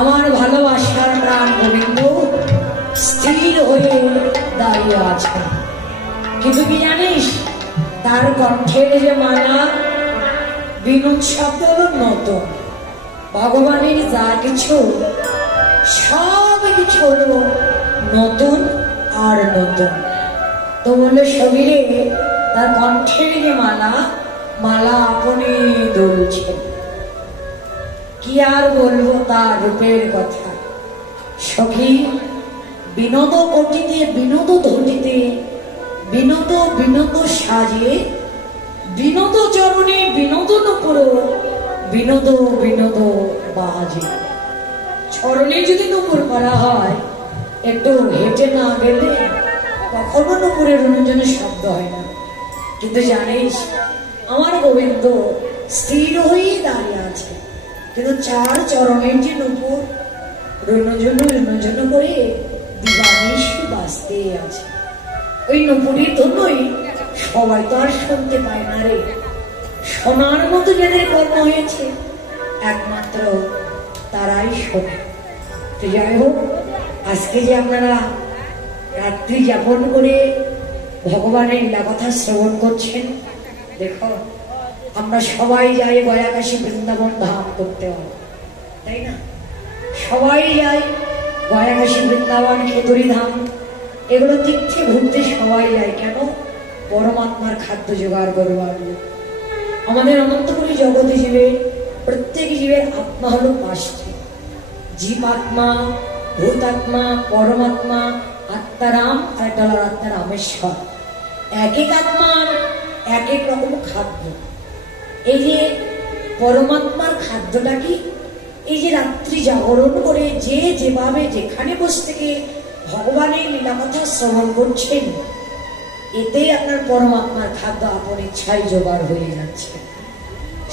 আমার ভালোবাসার প্রাণ গোবিন্দ স্থির হয়ে দাঁড়িয়ে আছে। কিন্তু কি জানিস, তার কণ্ঠের যে মালা, বিনোদ শব্দ হলো নতুন। ভগবানের যা কিছু সব কিছু হলো নতুন আর নতুন। তো বলে শরীরে তার কণ্ঠের যে মালা, মালা আপনি দুলছে। কি আর বলবো তার রূপের কথা। সখী বিনোদ কোটিতে, বিনোদ ধটিতে, বিনোদ বিনোদ সাজে, বিনোদ চরণে বিনোদ নুপুর, বিনোদ বিনোদ বাজে। চরণে যদি নুপুর করা হয়, একটু হেঁটে না গেলে কখনো নুপুরের অনুজনে শব্দ হয় না। কিন্তু জানিস, আমার গোবিন্দ স্থির হয়েই দাঁড়িয়ে আছে, কিন্তু চার চরণের যে নুপুর রুনঝুনু রুনঝুনু করে দিবানিশ বাঁচতে আছে। ওই নুপুরের জন্যই সবাই তো আর শুনতে পায় না রে। শোনার মতো যাদের কর্ম হয়েছে একমাত্র তারাই শোনে। তো যাই হোক, আজকে যে আপনারা রাত্রি যাপন করে ভগবানের লীলা কথা শ্রবণ করছেন, দেখো আমরা সবাই যাই গয়াকাশী বৃন্দাবন ধাম করতে হবে, তাই না? সবাই যাই গয়াকাশী বৃন্দাবন খেতুরি ধাম, এগুলো তীর্থে ঘুরতে সবাই যায়। কেন? পরমাত্মার খাদ্য জোগাড় করবার। আমাদের অনন্তপুরী জগতে জীবের, প্রত্যেক জীবের আত্মা হলো পাঁচটি: জীবাত্মা, ভূতাত্মা, পরমাত্মা, আত্মারাম, আর একটা হলো আত্মা রামেশ্বর। এক এক আত্মার এক এক রকম খাদ্য। এই যে পরমাত্মার খাদ্যটা কি? এই যে রাত্রি জাগরণ করে যে যেভাবে যেখানে বসে থেকে ভগবানের লীলা কথা শ্রবণ করছেন, এতেই আপনার পরমাত্মার খাদ্য আপন ইচ্ছায় জোগাড় হয়ে যাচ্ছে।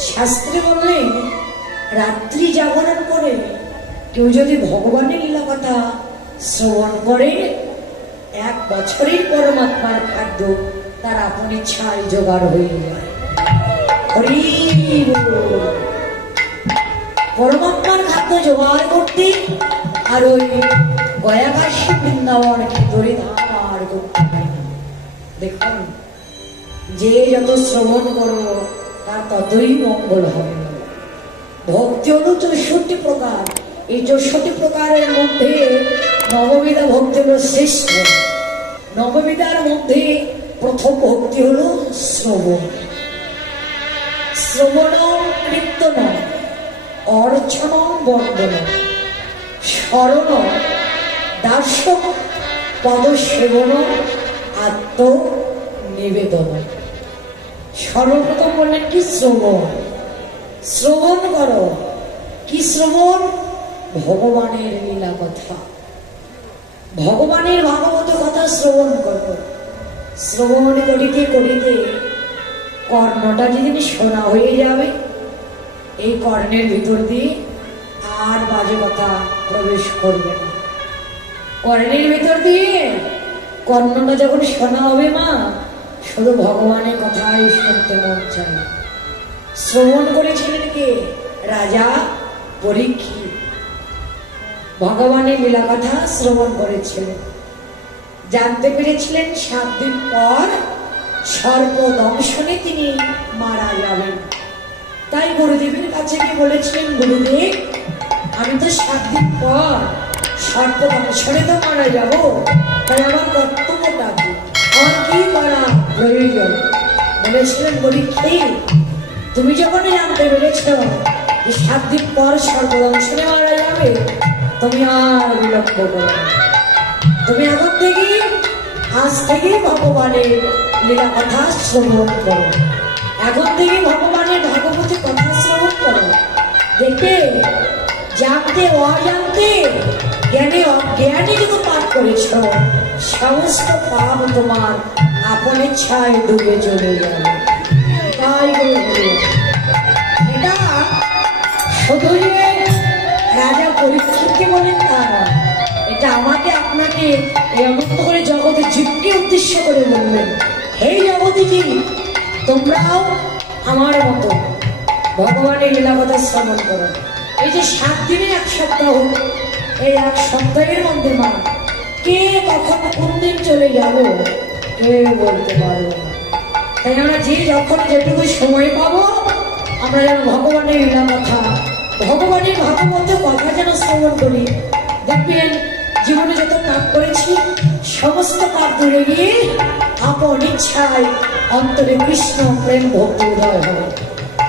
শাস্ত্রে বললেন, রাত্রি জাগরণ করে কেউ যদি ভগবানের লীলা কথা শ্রবণ করে, 1 বছরের পরমাত্মার খাদ্য তার আপন ইচ্ছায় জোগাড় হয়ে যায়। পরমাত্মার খাদ্য জোগাড় করতে আর ওই গয়াকাশী বৃন্দাবনকে ধরে ধার করতে পারে। দেখুন, যে যত শ্রবণ করব তার ততই মঙ্গল হবে। ভক্তি হলো 64 প্রকার। এই 64 প্রকারের মধ্যে নববিধা ভক্তি হলো শ্রেষ্ঠ। নববিধার মধ্যে প্রথম ভক্তি হলো শ্রবণ। শ্রবণ কীর্তন, অর্চন বন্দন, স্মরণ, দাস, পদসেবন, আত্মনিবেদন। সর্বপ্রথম বললেন কি? শ্রবণ। শ্রবণ করো। কি শ্রবণ? ভগবানের লীলা কথা, ভগবানের ভাগবত কথা শ্রবণ করো। শ্রবণ করিতে করিতে কর্ণটা যেদিন শোনা হয়ে যাবে, এই কর্ণের ভিতর দিয়ে আর বাজে কথা প্রবেশ করবে না। কর্ণের ভিতর দিয়ে কর্ণটা যখন শোনা হবে, মা শুধু ভগবানের কথাই শুনতে মন চায়। শ্রবণ করেছিলেন কে? রাজা পরীক্ষিত ভগবানের লীলা কথা শ্রবণ করেছিলেন। জানতে পেরেছিলেন 7 দিন পর সর্প দংশনে তিনি মারা যাবেন। তাই গুরুদেবের কাছে গিয়ে বলেছিলেন, গুরুদেব আমি তো 7 দিন পর সর্প দংশনে তো মারা যাব, তাই আমার কর্তব্যটা কি, আমার কি করা প্রয়োজন? বলেছিলেন, পরীক্ষিত তুমি যখন জানতে পেরেছ যে 7 দিন পর সর্প দংশনে মারা যাবে, তুমি আর বিলম্ব করো না। তুমি এখন থেকে, আজ থেকে ভগবানের লীলা কথা শ্রবণ করো। এখন থেকে ভগবানের ভাগবতের কথা শ্রবণ করো। দেখবে, জানতে অজান্তে, জ্ঞানে অজ্ঞানে যত পাপ করেছ, সমস্ত পাপ তোমার আপন ইচ্ছায় ডুবে চলে যাবে। তাই এটা শুধু যে রাজা পরীক্ষিতকে বলেন তা নয়, এটা আমাকে আপনাকে এমন করে জগতে জীবকে উদ্দেশ্য করে বললেন, হে জগতে জীব, তোমরাও আমার মতো ভগবানের লীলা কথা শ্রবণ করো। এই যে 7 দিনে 1 সপ্তাহ, এই 1 সপ্তাহের মধ্যে মা কে কখন কোন দিন চলে যাব কেউ বলতে পারবো না। তাই আমরা যে যখন যেটুকু সময় পাবো আমরা যেন ভগবানের লীলা কথা, ভগবানের ভাগবত কথা যেন শ্রবণ করি। দেখবেন জীবনে যত পাপ করেছি সমস্ত পাপ দূরে গিয়ে আপন ইচ্ছায় অন্তরে কৃষ্ণ প্রেম ভক্তি উদয় হয়।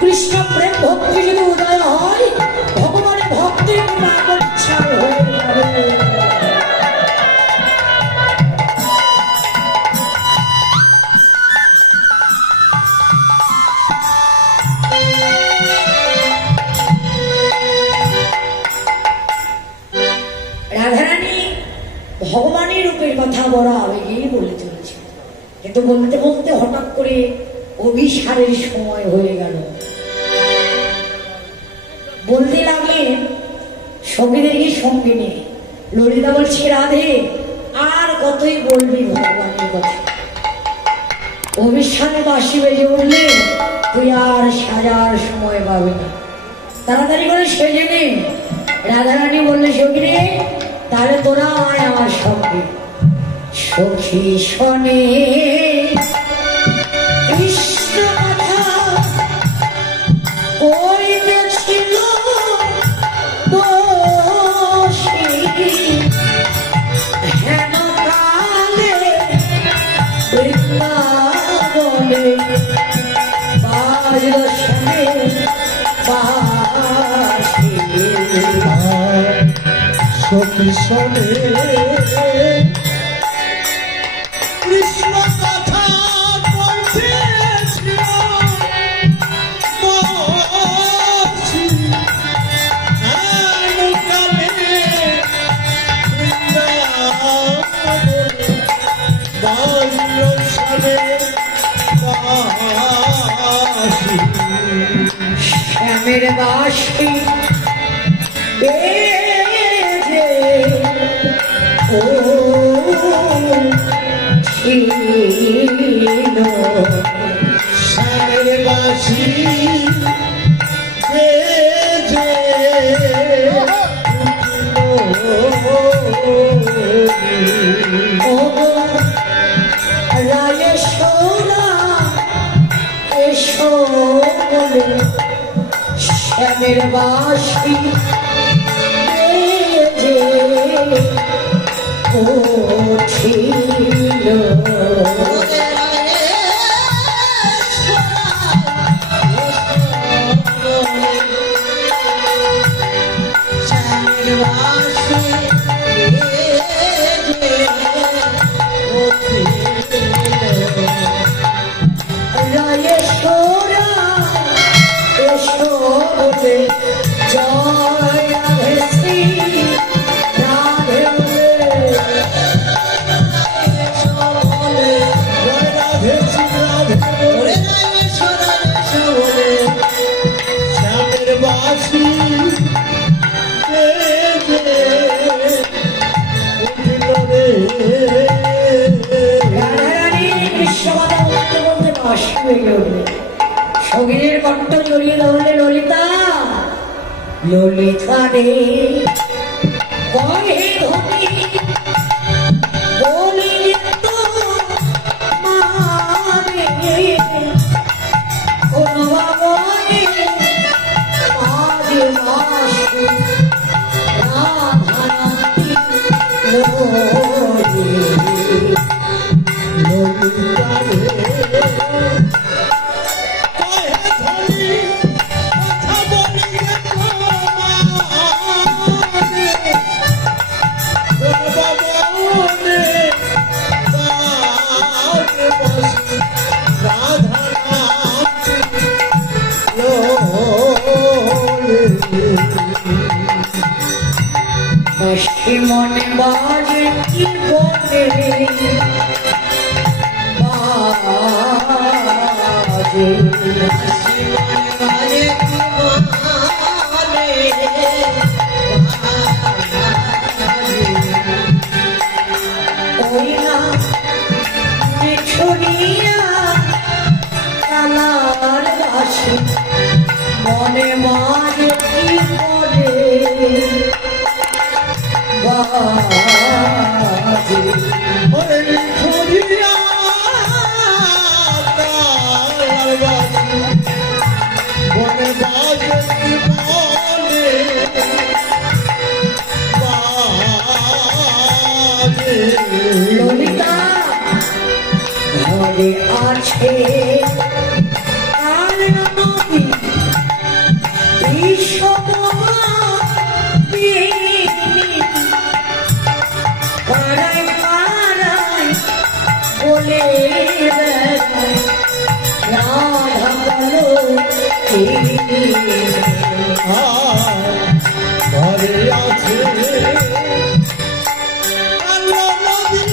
কৃষ্ণ প্রেম ভক্তি যদি উদয় হয় ভগবানের ভক্তি আপন ইচ্ছায় হয়ে যাবে। রাধারানী ভগবানের রূপের কথা বড় আবেগেই বলে চলেছে, কিন্তু বলতে বলতে হঠাৎ করে অভিসারের সময় হয়ে গেল। বলতে লাগলেন সঙ্গীদেরই সঙ্গে নেই। ললিতা বলছে রাধে আর কতই বলবি ভগবানের কথা। অভিসারে বাঁশি বেজে উঠলে তুই আর সাজার সময় পাবি না, তাড়াতাড়ি করে সেজে নে। রাধারানী বললে সখী তাহলে তোরা আয় আমার সঙ্গে। সখী শোনে কৃষ্ণ কথা কইতেছিল বসে, হেন কালে বৃন্দাবনে বাজল শোনে বাঁশি। সখী শোনে কৃষ্ণ কথা কইতেছিল বসি, হেন কালে বৃন্দাবনে বাজল শোনে বাঁশি। শ্যামের বাঁশি বেজে উঠিল, শ্যামের বাঁশি বেজে রায়েশ্বরা এসো বলে শ্যামের বাঁশি বেজে উঠিল। রায়েশ্বরা এসো বলে জয় রাধে শ্রী রাধে শ্যামের বাঁশি বেজে উঠিল রে। রাধারানী বিশ্বমাতা বলতে বলতে বাঁশি বেজে উঠলেন। সঙ্গীদের কণ্ঠ জড়িয়ে ধরলে ললিতা, ললিতা রে কহে ধনী বলি তো মানে কোন বাবনে মাঝে মাসে রাধারানী ললি। ললিতা রে বাঁশি মনে বাজে কি বলে বাজে, ওই না মিঠুনিয়া কালার বাঁশি মনে বাজে কি বলে ওরে নিঠুরিয়া তালবাসি বনে বাজে বনে বাজে ললিতা ঘরে আছে আর নদী বিশ্বকর্মা পাড়ায় পাড়ায় বলে বেড়ায় রাধা বলো ঘরে আছে কালো নদী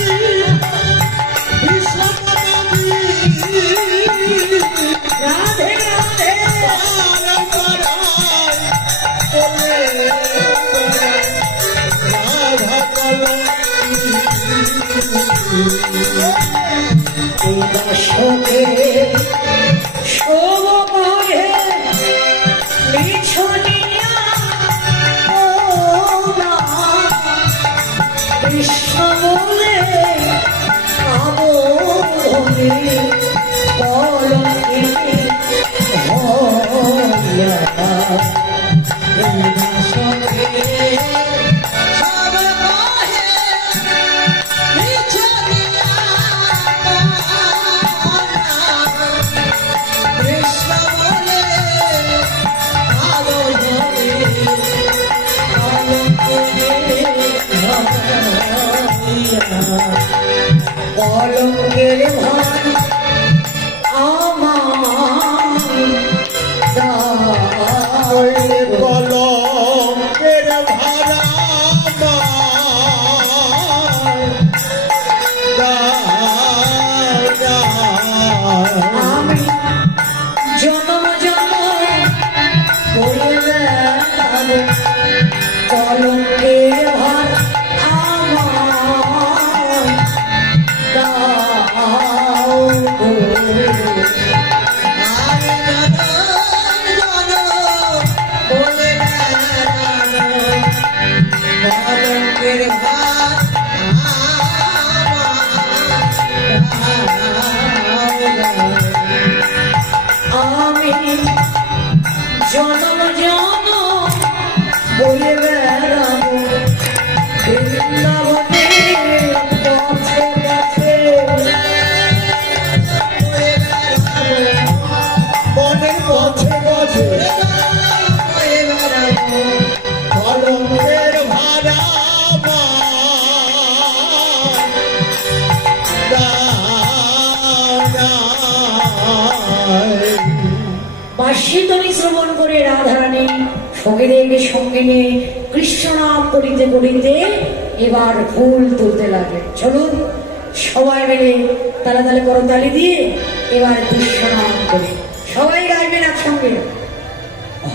ভীষণ নদী রাধে রাধে দশকে শোভে পিছনিয়া কৃষ্ণ বলে আবরণে কলকে হইয়া কলঙ্কের ভান আমার কলঙ্কের ভাড়া আমি জনম জনম বলে বেড়াবো কলঙ্কের ভান আমার দাও গো। আমি জনম জনম বলে বেড়াবো বৃন্দাবনের পথে পথে বনের পথে পথে কলঙ্কের ভাড়া বাঁশিধ্বনি শ্রবণ করে রাধারানী সঙ্গীদেরকে সঙ্গে নিয়ে কৃষ্ণ নাম করিতে করিতে এবার ফুল তুলতে লাগে। চলুন সবাই মিলে তালে তালে করতালি দিয়ে এবার কৃষ্ণ নাম করি। সবাই গাইবেন একসঙ্গে।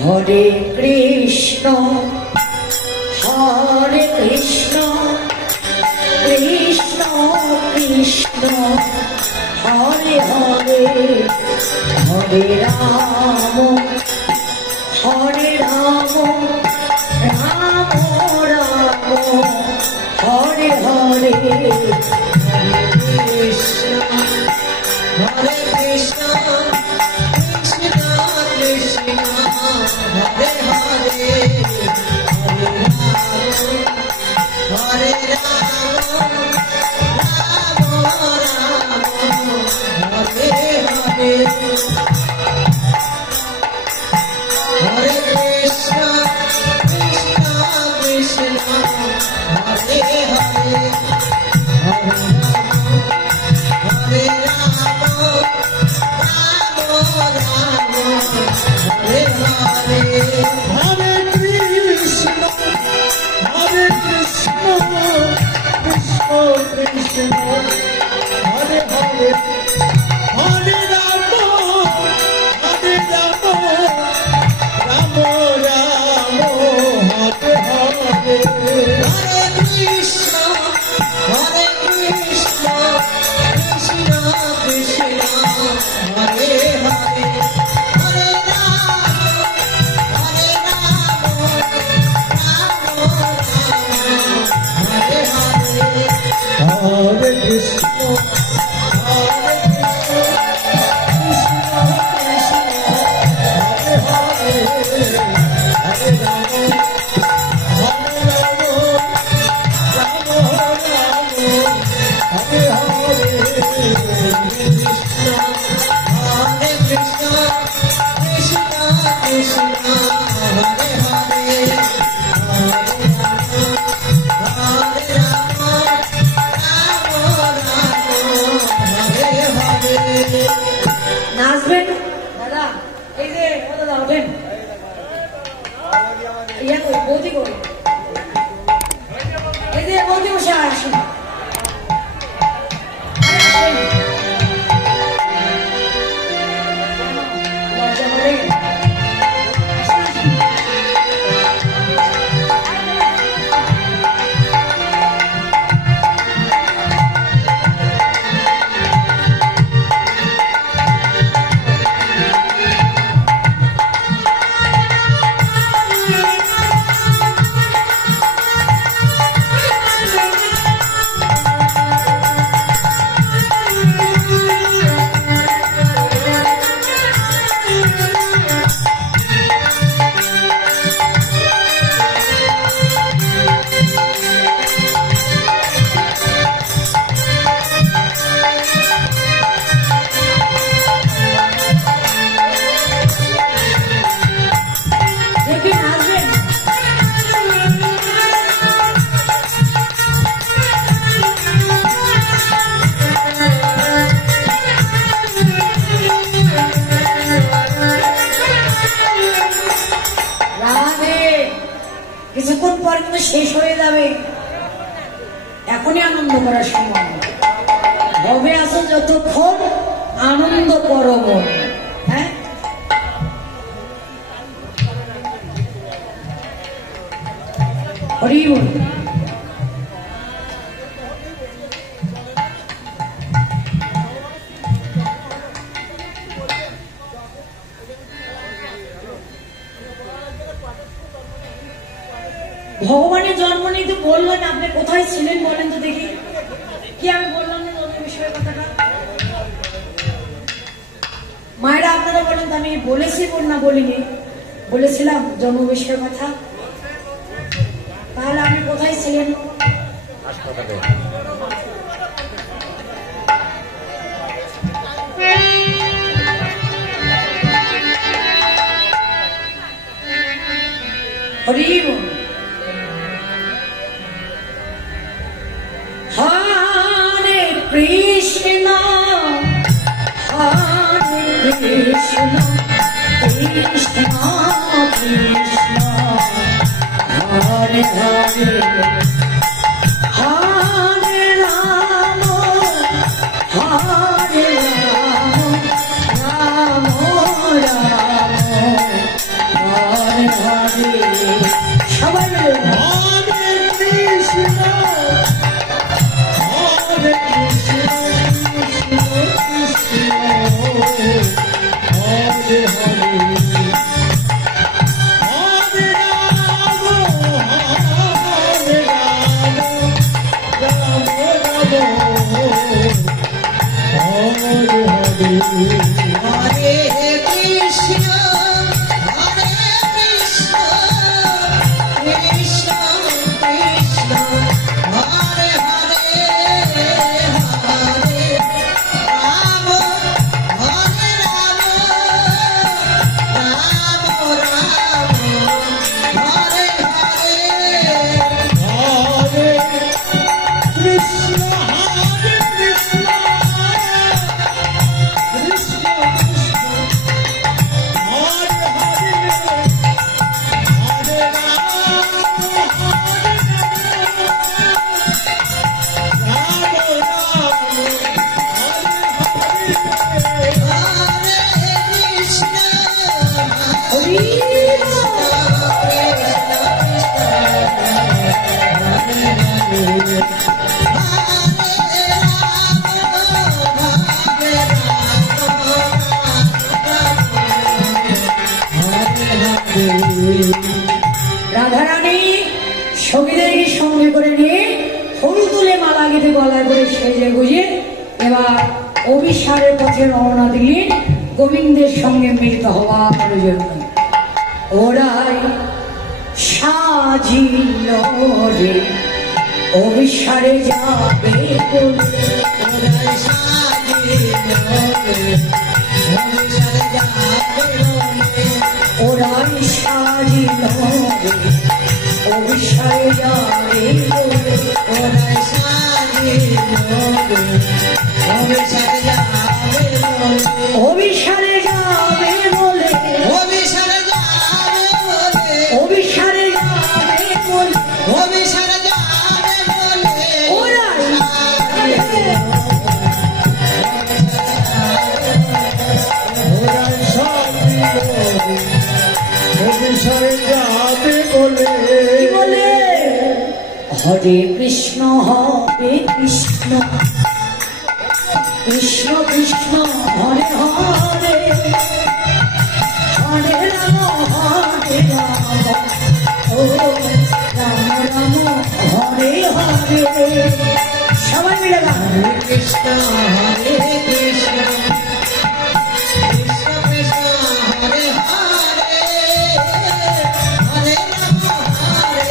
হরে কৃষ্ণ হরে কৃষ্ণ কৃষ্ণ কৃষ্ণ হরে হরে হরে রাম রাম রাম হরে হরে কৃষ্ণ হরে কৃষ্ণ কৃষ্ণ কৃষ্ণ হরে হরে হরে রাম রাম রাম হরে হরে হরে কৃষ্ণ কৃষ্ণ কৃষ্ণ হরে হরে হরে রাম রাম রাম হরে হরে হরে কৃষ্ণ কৃষ্ণ কৃষ্ণ হরে হরে হরে রাম রাম রাম হরে হরে হরে কৃষ্ণ কৃষ্ণ কৃষ্ণ হরে হরে হরে রাম রাম রাম নাচবেন দাদা? এই যে দাদা ওঠেন, বৌদি করে এই যে বৌদি বসে আসেন। কিছুক্ষণ পর কিন্তু শেষ হয়ে যাবে, এখনই আনন্দ করার সময়। ভবে আসো যতক্ষণ আনন্দ করো মন। হ্যাঁ, হরি বল। ভগবানের জন্ম নিয়ে তো বললেন, আপনি কোথায় ছিলেন বলেন তো দেখি। কি আমি বললাম না জন্ম বিষয়ের কথাটা? মায়েরা আপনারা বলেন তো, আমি বলেছি না বলিনি? বলেছিলাম জন্ম বিষয়ের কথা। তাহলে আপনি কোথায় ছিলেন? হরি বল। Hare Krishna, Hare Krishna, Krishna Krishna, Hare Hare, Hare Rama, Hare Rama, Rama Rama, Hare Hare. সবাই মিলে Hare Krishna, Hare Krishna, Krishna Krishna, Hare Hare, Hare Rama, Hare Rama, Rama Rama, Hare Hare. Hare Krishna, Hare Krishna, Krishna Krishna, Hare Hare, Hare Rama, Hare Rama, Rama Rama, Hare Hare. Hare Krishna, Hare Krishna, Krishna Krishna, Hare Hare, Hare Rama, Hare Rama, Radharani সখীদেরকে সঙ্গে করে নিয়ে ফুল তুলে মালা গেঁথে গলায় করে সেজে গুজে এবার অভিসারের পথে রওনা দিলেন গোবিন্দের সঙ্গে মিলিত হওয়ার জন্য। ওরাই সাজিল রে অভিসারে যাবে বলে, ওরাই সাজিল রে অভিসারে যাবে বলে, ওরাই সাজিল রে অভিসারে যাবে বলে ওরাই সাজিল অভিসারে যাবে বলে অভিসারে যাবে বলে অভিসারে যাবে বলে অভিসারে যাবে বলে অভিসারে যাবে বলে ওরাই ওরাই সাজিল অভিসারে যাবে বলে কি বলে হরে কৃষ্ণ কৃষ্ণ কৃষ্ণ হরে হরে হরে রাম ও রাম রাম হরে হরে সবাই মিলে গান কৃষ্ণ হরে কৃষ্ণ কৃষ্ণ কৃষ্ণ হরে হরে হরে রাম হরে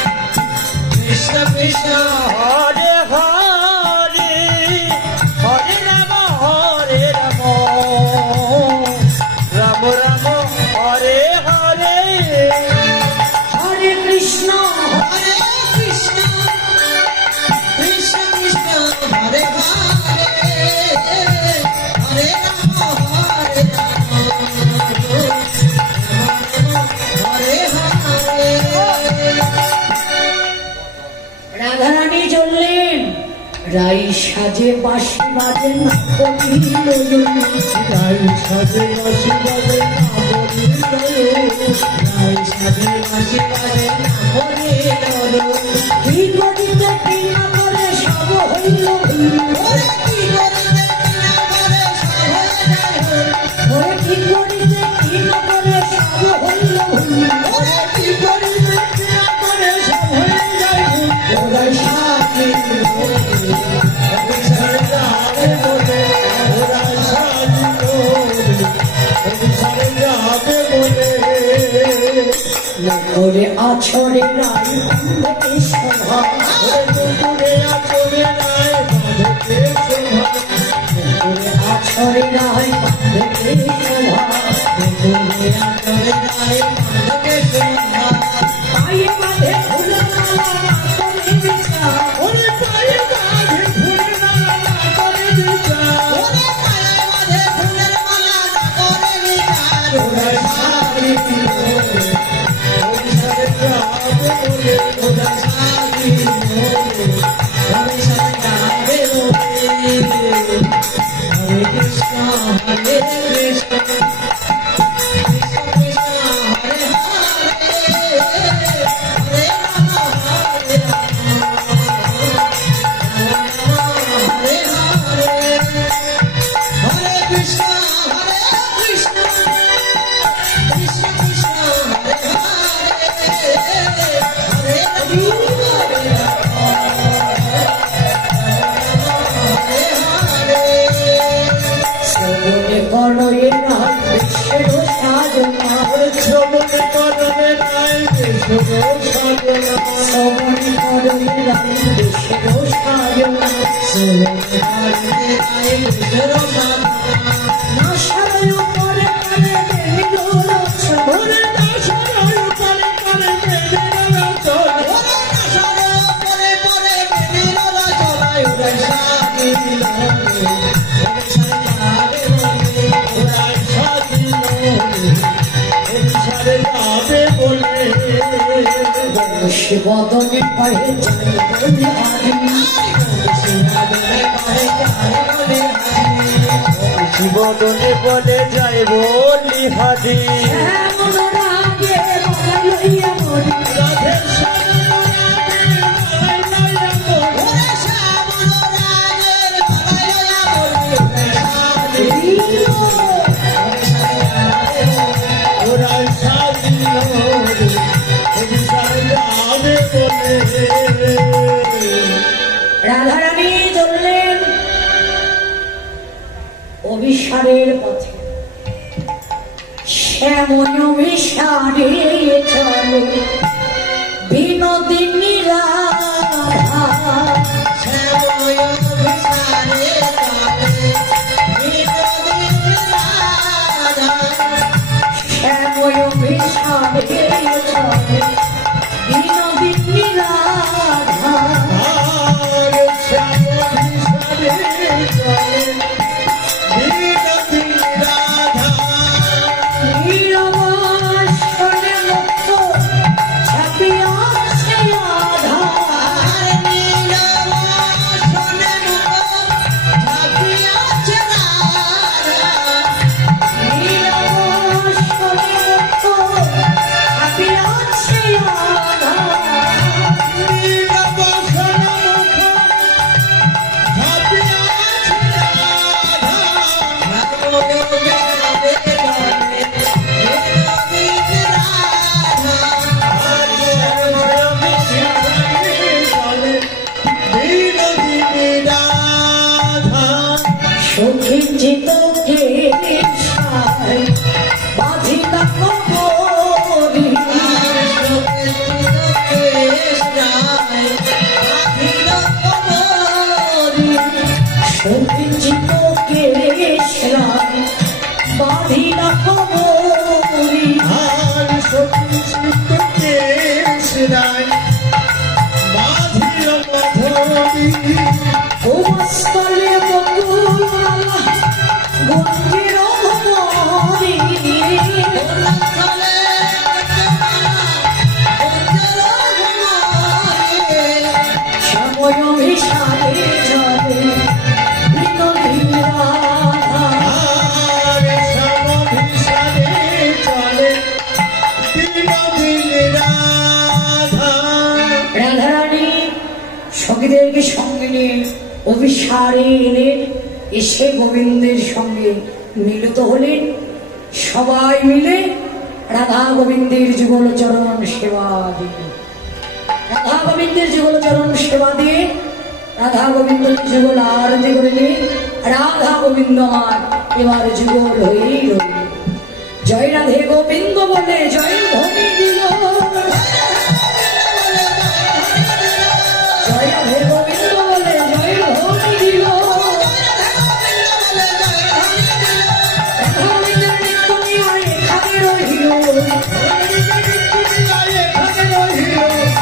কৃষ্ণ কৃষ্ণ হরে হরে হরে রাম রাম রাম হরে হরে হরে কৃষ্ণ হরে কৃষ্ণ কৃষ্ণ কৃষ্ণ হরে হরে হরে রাম হরে হরে রাধারানী চললেন রাই সাজে বাঁশি বাজে না রাই সাজে বাঁশি বাজে না বলিল রাই সাধে বাঁশি বাজে না বলিল কি করিতে কি না করে সব হইল ওরে কি করিতে কি না করে সব হয়ে যায় হল। ওরে কি করিতে কি না করে সব হইল ওরে কি করিতে কি না করে সব হয়ে যায় হল। ওরাই সাজিল অভিসারে যাবে বলে ওরাই সাজিল অভিসারে যাবে বলে ওরে আছরে রাই বন্ধে শোভা পুকুরে আচরে নাই বাঁধতে শোভা ওরে আছরে রাই বন্ধে শোভা পুকুরে আচরে রায় মাধবে শোভা। পায়ে বাঁধে ফুলের মালা না করে বিচার ওরে পায়ে বাঁধে ফুলের মালা না করে বিচার ওরে পায়ে বাঁধে ফুলের মালা না করে বিচার। ওরাই সাজিল অভিসারে যাবে বলে ওরা সাজিল অভিসারে যাবে বলে। হরে কৃষ্ণ হরে কৃষ্ণ কৃষ্ণ কৃষ্ণ হরে হরে হরে রাম হরে রাম হরে হরে হরে কৃষ্ণ হরে কৃষ্ণ কৃষ্ণ কৃষ্ণ হরে হরে হরে রাম হরে শ্রবণে করো এ রাই বিশ্বের সাজনা শ্রবণে করণে নাই দেশর সাধনা শ্রবণে করো এ রাই বিশ্বের সাজনা না সারায় পরে কানে বেরিল রচনা ওরে দাসর উপরে করে দেবে রচনা ওরাই সাজিল অভিসারে যাবে বলে শিবদনে পায়ে যাই বলে আদি জীবনে বলে যাই বলি হাজি এমন রাগে বলাই লইয়া মরি রাধের ওরাই সাজিল অভিসারে যাবে বলে রাধারানী চললেন অভিসারের পথে শ্যামন অভিসারে চলে বিনোদিনী রাধা শ্যাময় অভিসারে সখী চিতকে সাই বাঁধিলা কবরি সখী চিতকে সাই বাঁধিলা কবরি আর সখী চিত্তকে শিরায় বাঁধিল মাধবী ভূমস্থলে বকুলমালা গম্ভীর ভবনী সময় অভিসারে যাবে বিনোদিনী রাধা আর সমভিসারে চলে বিনোদিনী রাধা। রাধারানী সখীদেরকে সঙ্গে নিয়ে অভিসারে এলেন, এসে গোবিন্দের সঙ্গে মিলিত হলেন। সবাই মিলে রাধা গোবিন্দের যুগল চরণ সেবা দিয়ে রাধা গোবিন্দের যুগল চরণ সেবা দিয়ে রাধা গোবিন্দের যুগল আরতি করলেন। রাধা গোবিন্দ আমার এবার যুগল হয়েই রইল। জয় রাধে গোবিন্দ বলে জয় ধ্বনি দিল, জয় রাধে গোবিন্দ বলে জয় ধ্বনি দিল। রাধা গোবিন্দের নিত্য নিয়ায় এখানে রহিল,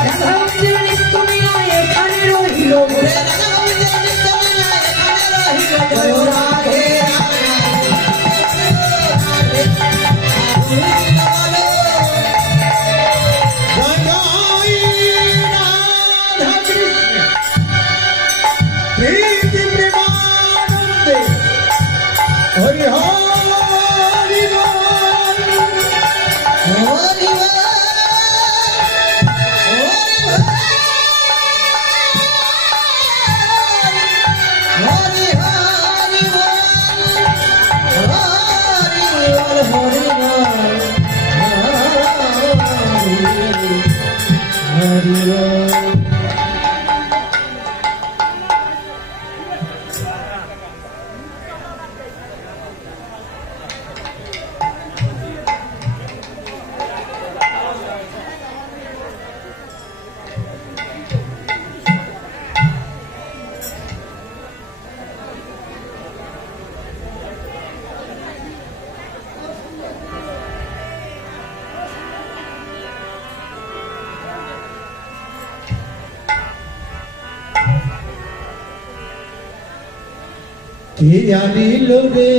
রাধা গোবিন্দের নিত্য নিয়ায় এখানে রহিল। জয় রাধে হরি হরি কে আনিল রে